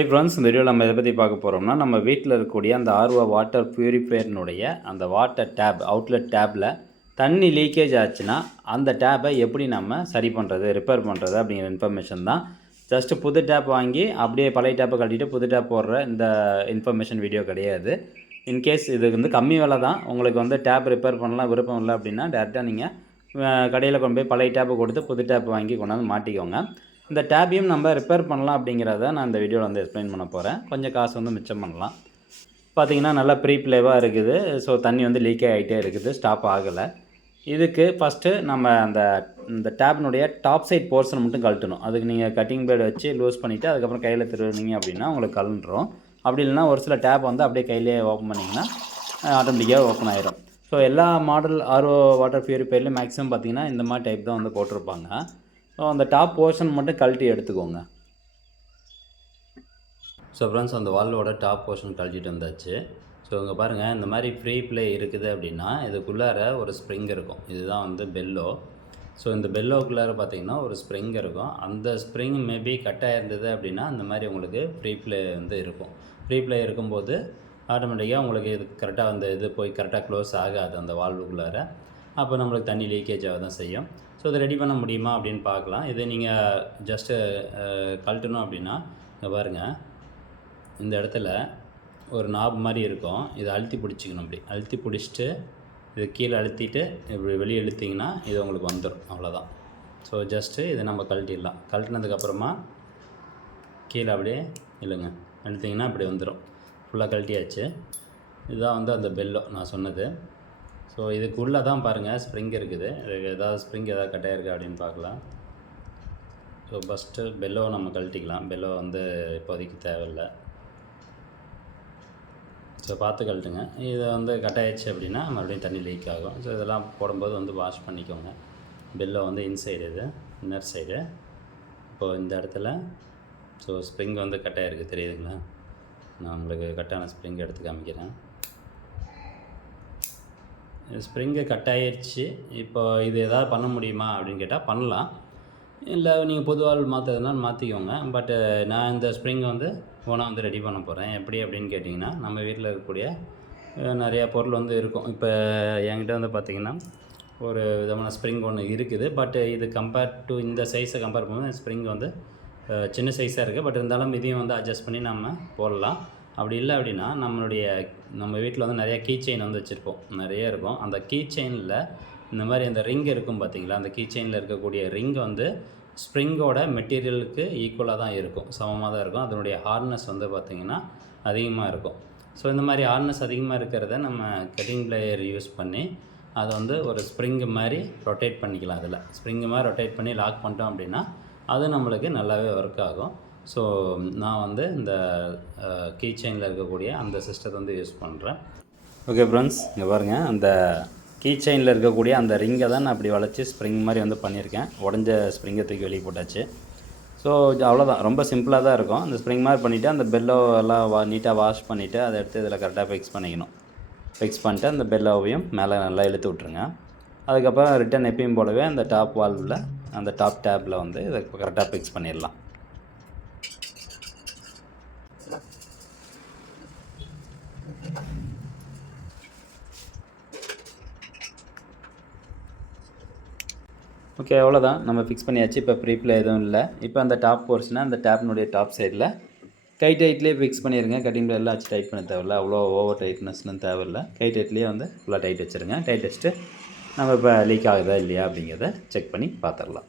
Hey friends, இந்த வீடியோவில் நம்ம எதை பற்றி பார்க்க போகிறோம்னா, நம்ம வீட்டில் இருக்கக்கூடிய அந்த ஆர்ஓ வாட்டர் ப்யூரிஃபையர்னுடைய அந்த வாட்டர் டேப் அவுட்லெட் டேப்பில் தண்ணி லீக்கேஜ் ஆச்சுன்னா அந்த டேப்பை எப்படி நம்ம சரி பண்ணுறது, ரிப்பேர் பண்ணுறது அப்படிங்கிற இன்ஃபர்மேஷன் தான். ஜஸ்ட்டு புது டேப் வாங்கி அப்படியே பழைய டேப்பை கட்டிட்டு புது டேப் போடுற இந்த இன்ஃபர்மேஷன் வீடியோ கிடையாது. இன்கேஸ் இது வந்து கம்மி விலை தான், உங்களுக்கு வந்து டேப் ரிப்பேர் பண்ணலாம் விருப்பம் இல்லை அப்படின்னா டேரெக்டாக நீங்கள் கடையில் கொண்டு போய் பழைய டேப்பை கொடுத்து புது டேப் வாங்கி கொண்டாந்து மாட்டிக்கோங்க. இந்த டேப்பையும் நம்ம ரிப்பேர் பண்ணலாம் அப்படிங்கிறத நான் இந்த வீடியோவில் வந்து எக்ஸ்பிளைன் பண்ண போகிறேன். கொஞ்சம் காசு வந்து மிச்சம் பண்ணலாம். பார்த்திங்கன்னா நல்லா ப்ரீப்ளேவாக இருக்குது. ஸோ தண்ணி வந்து லீக்கே ஆகிட்டே இருக்குது, ஸ்டாப் ஆகலை. இதுக்கு ஃபஸ்ட்டு நம்ம இந்த டேப்னுடைய டாப் சைட் போர்ஷன் மட்டும் கழட்டணும். அதுக்கு நீங்கள் கட்டிங் பிளேட் வச்சு லூஸ் பண்ணிவிட்டு அதுக்கப்புறம் கையில் திருவினீங்க அப்படின்னா உங்களுக்கு கழண்டுரும். அப்படி இல்லைனா ஒரு சில டேப் வந்து அப்படியே கையிலே ஓப்பன் பண்ணிங்கன்னா ஆட்டோமேட்டிக்காக ஓப்பன் ஆகிரும். ஸோ எல்லா மாடல் ஆர்ஓ வாட்டர் ப்யூரிஃபையர்லேயும் மேக்ஸிமம் பார்த்திங்கன்னா இந்த மாதிரி டைப் தான் வந்து போட்டிருப்பாங்க. ஸோ அந்த டாப் போர்ஷன் மட்டும் கழட்டி எடுத்துக்கோங்க. ஸோ ஃப்ரெண்ட்ஸ், அந்த வால்வோட டாப் போர்ஷன் கழட்டிட்டு வந்தாச்சு. ஸோ இங்கே பாருங்கள், இந்த மாதிரி ஃப்ரீ ப்ளே இருக்குது அப்படின்னா இதுக்குள்ளார ஒரு ஸ்ப்ரிங் இருக்கும். இதுதான் வந்து பெல்லோ. ஸோ இந்த பெல்லோக்குள்ளார பார்த்திங்கன்னா ஒரு ஸ்ப்ரிங் இருக்கும். அந்த ஸ்ப்ரிங் மேபி கட்டாக இருந்தது அப்படின்னா அந்த மாதிரி உங்களுக்கு ஃப்ரீ ப்ளே வந்து இருக்கும். ஃப்ரீ ப்ளே இருக்கும்போது ஆட்டோமேட்டிக்காக உங்களுக்கு இது கரெக்டாக அந்த இது போய் கரெக்டாக க்ளோஸ் ஆகாது அந்த வால்வுக்குள்ளார. அப்போ நம்மளுக்கு தண்ணி லீக்கேஜ் ஆக தான் செய்யும். ஸோ இதை ரெடி பண்ண முடியுமா அப்படின்னு பார்க்கலாம். இதை நீங்கள் ஜஸ்ட்டு கழட்டணும் அப்படின்னா இங்கே பாருங்கள், இந்த இடத்துல ஒரு நாப் மாதிரி இருக்கும். இதை அழுத்தி பிடிச்சிக்கணும். இப்படி அழுத்தி பிடிச்சிட்டு இது கீழே அழுத்திட்டு இப்படி வெளியே இழுத்திங்கன்னா இது உங்களுக்கு வந்துடும். அவ்வளோதான். ஸோ ஜஸ்ட்டு இதை நம்ம கழட்டிடலாம். கழட்டினதுக்கப்புறமா கீழே அப்படியே இல்லைங்க அழுத்திங்கன்னா அப்படி வந்துடும். ஃபுல்லாக கழட்டியாச்சு. இதுதான் வந்து அந்த பெல்லோ நான் சொன்னது. ஸோ இதுக்குள்ளே தான் பாருங்கள் ஸ்ப்ரிங் இருக்குது. ஏதாவது ஸ்ப்ரிங் ஏதாவது கட்டாக இருக்கா அப்படின்னு பார்க்கலாம். ஸோ ஃபஸ்ட்டு பெல்லோவை நம்ம கழட்டிக்கலாம். பெல்லோ வந்து இப்போதைக்கு தேவையில்லை. ஸோ பார்த்து கழட்டுங்க. இதை வந்து கட்டாயிடுச்சு அப்படின்னா மறுபடியும் தண்ணி லீக் ஆகும். ஸோ இதெல்லாம் போடும்போது வந்து வாஷ் பண்ணிக்கோங்க. பெல்லோ வந்து இன்சைடு, இது இன்னர் சைடு. இப்போது இந்த இடத்துல ஸோ ஸ்ப்ரிங் வந்து கட்டாக இருக்குது, தெரியுதுங்களா? நான் உங்களுக்கு கட்டான ஸ்ப்ரிங் எடுத்து காமிக்கிறேன். ஸ்ப்ரிங்கு கட் ஆகிடுச்சு. இப்போ இது எதாவது பண்ண முடியுமா அப்படின்னு கேட்டால் பண்ணலாம். இல்லை நீங்கள் பொது வால்வு மாற்றுறதுனால மாற்றிக்கோங்க. பட்டு நான் இந்த ஸ்ப்ரிங்கை வந்து ஓனாக வந்து ரெடி பண்ண போகிறேன். எப்படி அப்படின்னு கேட்டிங்கன்னா, நம்ம வீட்டில் இருக்கக்கூடிய நிறையா பொருள் வந்து இருக்கும். இப்போ என்கிட்ட வந்து பார்த்திங்கன்னா ஒரு விதமான ஸ்ப்ரிங் ஒன்று இருக்குது. பட்டு இது கம்பேர் டு இந்த சைஸை கம்பேர் பண்ணும்போது ஸ்ப்ரிங் வந்து சின்ன சைஸாக இருக்குது. பட் இருந்தாலும் இதையும் வந்து அட்ஜஸ்ட் பண்ணி நம்ம போடலாம். அப்படி இல்லை அப்படின்னா நம்ம வீட்டில் வந்து நிறையா கீ செயின் வந்து வச்சுருப்போம், நிறைய இருக்கும். அந்த கீ செயினில் இந்த மாதிரி அந்த ரிங் இருக்கும் பார்த்திங்களா, அந்த கீ செயினில் இருக்கக்கூடிய ரிங் வந்து ஸ்ப்ரிங்கோட மெட்டீரியலுக்கு ஈக்குவலாக தான் இருக்கும், சமமாக தான் இருக்கும். அதனுடைய ஹார்ட்னஸ் வந்து பார்த்திங்கன்னா அதிகமாக இருக்கும். ஸோ இந்த மாதிரி ஹார்ட்னஸ் அதிகமாக இருக்கிறத நம்ம கட்டிங் பிளேயர் யூஸ் பண்ணி அதை வந்து ஒரு ஸ்ப்ரிங்கு மாதிரி ரொட்டேட் பண்ணிக்கலாம். அதில் ஸ்ப்ரிங்கு மாதிரி ரொட்டேட் பண்ணி லாக் பண்ணிட்டோம் அப்படின்னா அது நம்மளுக்கு நல்லாவே ஒர்க் ஆகும். ஸோ நான் வந்து இந்த கீ செயினில் இருக்கக்கூடிய அந்த சிஸ்டத்தை வந்து யூஸ் பண்ணுறேன். ஓகே ஃப்ரெண்ட்ஸ், இங்கே பாருங்கள், அந்த கீ செயினில் இருக்கக்கூடிய அந்த ரிங்கை தான் நான் அப்படி வளைச்சி ஸ்ப்ரிங் மாதிரி வந்து பண்ணியிருக்கேன். உடஞ்ச ஸ்ப்ரிங்கை தூக்கி வெளியே போட்டாச்சு. ஸோ அவ்வளோதான், ரொம்ப சிம்பிளாக தான் இருக்கும். அந்த ஸ்ப்ரிங் மாதிரி பண்ணிவிட்டு அந்த பெல்லோ எல்லாம் நீட்டாக வாஷ் பண்ணிவிட்டு அதை எடுத்து இதில் கரெக்டாக ஃபிக்ஸ் பண்ணிக்கணும். ஃபிக்ஸ் பண்ணிட்டு அந்த பெல்லோவையும் மேலே நல்லா இழுத்து விட்ருங்க. அதுக்கப்புறம் ரிட்டன் எப்பயும் போலவே அந்த டாப் வால்வில் அந்த டாப் டேப்பில் வந்து இதை கரெக்டாக ஃபிக்ஸ் பண்ணிடலாம். ஓகே, அவ்வளோதான், நம்ம ஃபிக்ஸ் பண்ணியாச்சு. இப்போ ப்ரீப்ளே எதுவும் இல்லை. இப்போ அந்த டாப் போர்ஷனை அந்த டேப்னுடைய டாப் சைடில் கை டைட்லேயே ஃபிக்ஸ் பண்ணிடுங்க. கட்டிங் பிளேயர்லாம் வச்சு டைட் பண்ண தேவையில்லை, அவ்வளோ ஓவர் டைட்னஸ்லாம் தேவையில்லை. கை டைட்லேயே வந்து ஃபுல்லாக டைட் வச்சுருங்க. டைட் வச்சுட்டு நம்ம இப்போ லீக் ஆகுதா இல்லையா அப்படிங்கிறத செக் பண்ணி பார்த்துடலாம்.